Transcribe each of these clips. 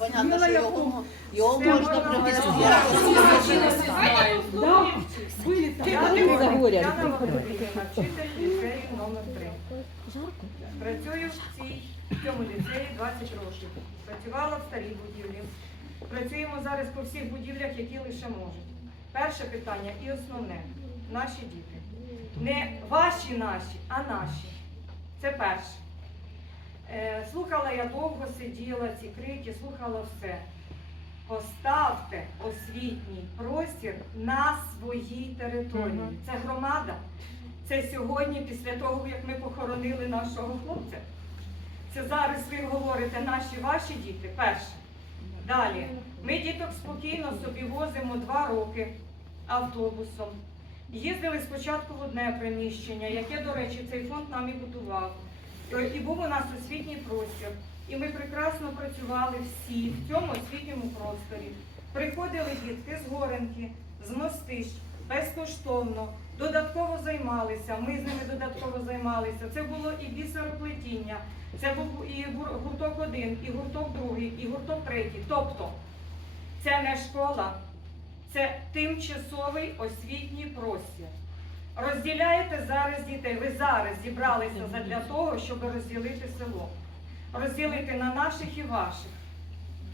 Понятно, що його, його можна привезти. Тяна Валеріївна, вчитель ліцею номер 3. Працюю в цій в цьому ліцеї 20 років. Працювала в старій будівлі. Працюємо зараз по всіх будівлях, які лише можуть. Перше питання і основне наші діти. Не ваші наші, а наші. Це перше. Е, слухала я довго, сиділа ці крики, слухала все. Поставте освітній простір на своїй території. Це громада. Це сьогодні, після того, як ми похоронили нашого хлопця. Це зараз ви говорите наші ваші діти. Перше. Далі. Ми діток спокійно собі возимо два роки автобусом. Їздили спочатку в одне приміщення, яке, до речі, цей фонд нам і будував. І був у нас освітній простір. І ми прекрасно працювали всі в цьому освітньому просторі. Приходили дітки з Горенки, з Мостищ, безкоштовно, додатково займалися. Ми з ними додатково займалися. Це було і бісероплетіння, це був і гурток один, і гурток другий, і гурток третій. Тобто це не школа, це тимчасовий освітній простір. Розділяєте зараз дітей. Ви зараз зібралися для того, щоб розділити село. Розділити на наших і ваших.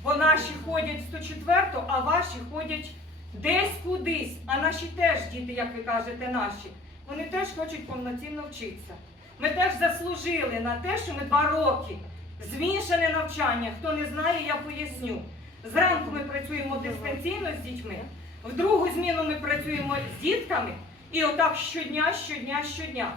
Бо наші ходять в 104, а ваші ходять десь кудись. А наші теж діти, як ви кажете, наші. Вони теж хочуть повноцінно вчитися. Ми теж заслужили на те, що ми два роки. Змішане навчання. Хто не знає, я поясню. Зранку ми працюємо дистанційно з дітьми, в другу зміну ми працюємо з дітками, і отак щодня, щодня, щодня.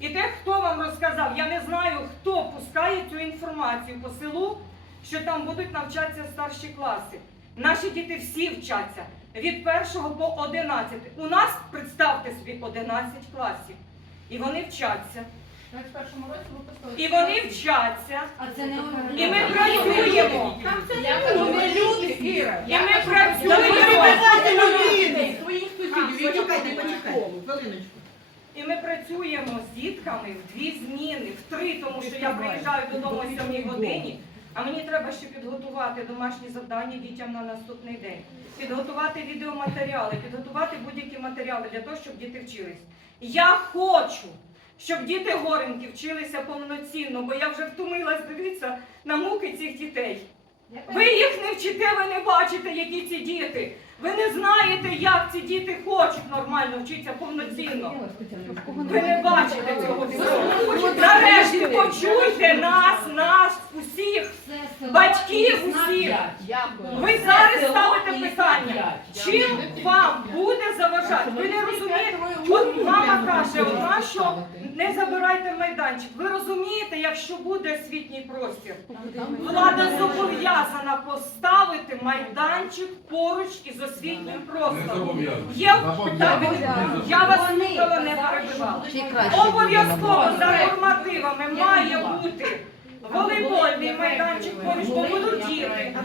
І те, хто вам розказав, я не знаю, хто пускає цю інформацію по селу, що там будуть навчатися старші класи. Наші діти всі вчаться від 1 по 11. У нас, представте собі, 11 класів. І вони вчаться. І вони вчаться. А це не І ми працюємо. І ми працюємо. Почекайте, почекайте. Хвилиночку. І ми працюємо з дітками в дві зміни, в три, тому що я приїжджаю додому о 7 годині, а мені треба ще підготувати домашні завдання дітям на наступний день, підготувати відеоматеріали, підготувати будь-які матеріали для того, щоб діти вчились. Я хочу, щоб діти горенки вчилися повноцінно, бо я вже втомилась дивитися на муки цих дітей. Ви їх не вчите, бачите, які ці діти. Ви не знаєте, як ці діти хочуть нормально вчитися повноцінно. Ви не бачите цього всього. Нарешті почуйте нас, питання, чим вам буде заважати? Ви не розумієте, от мама каже, одна, що не забирайте майданчик. Ви розумієте, якщо буде освітній простір, влада зобов'язана поставити майданчик поруч із освітнім простором. Є я вас ніколи не перебивала. Обов'язково за нормативами має бути волейбольний майданчик, поруч бо будуть діти.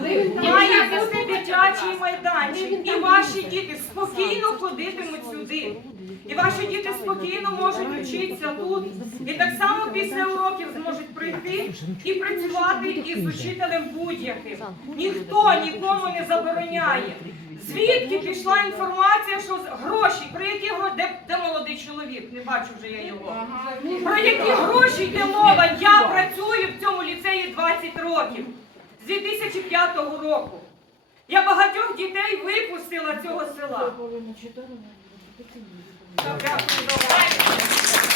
Має бути дитячий майданчик. І ваші діти спокійно ходитимуть сюди. І ваші діти спокійно можуть вчитися тут. І так само після уроків зможуть прийти і працювати із учителем будь-яким. Ніхто нікому не забороняє. Звідки пішла інформація, що з- гроші, про які гроші, де, де молодий чоловік? Не бачу вже я його. Про які гроші йде мова? Я працюю в цьому ліцеї 20 років з 2005 року. Я багатьох дітей випустила з цього села. Дякую за увагу.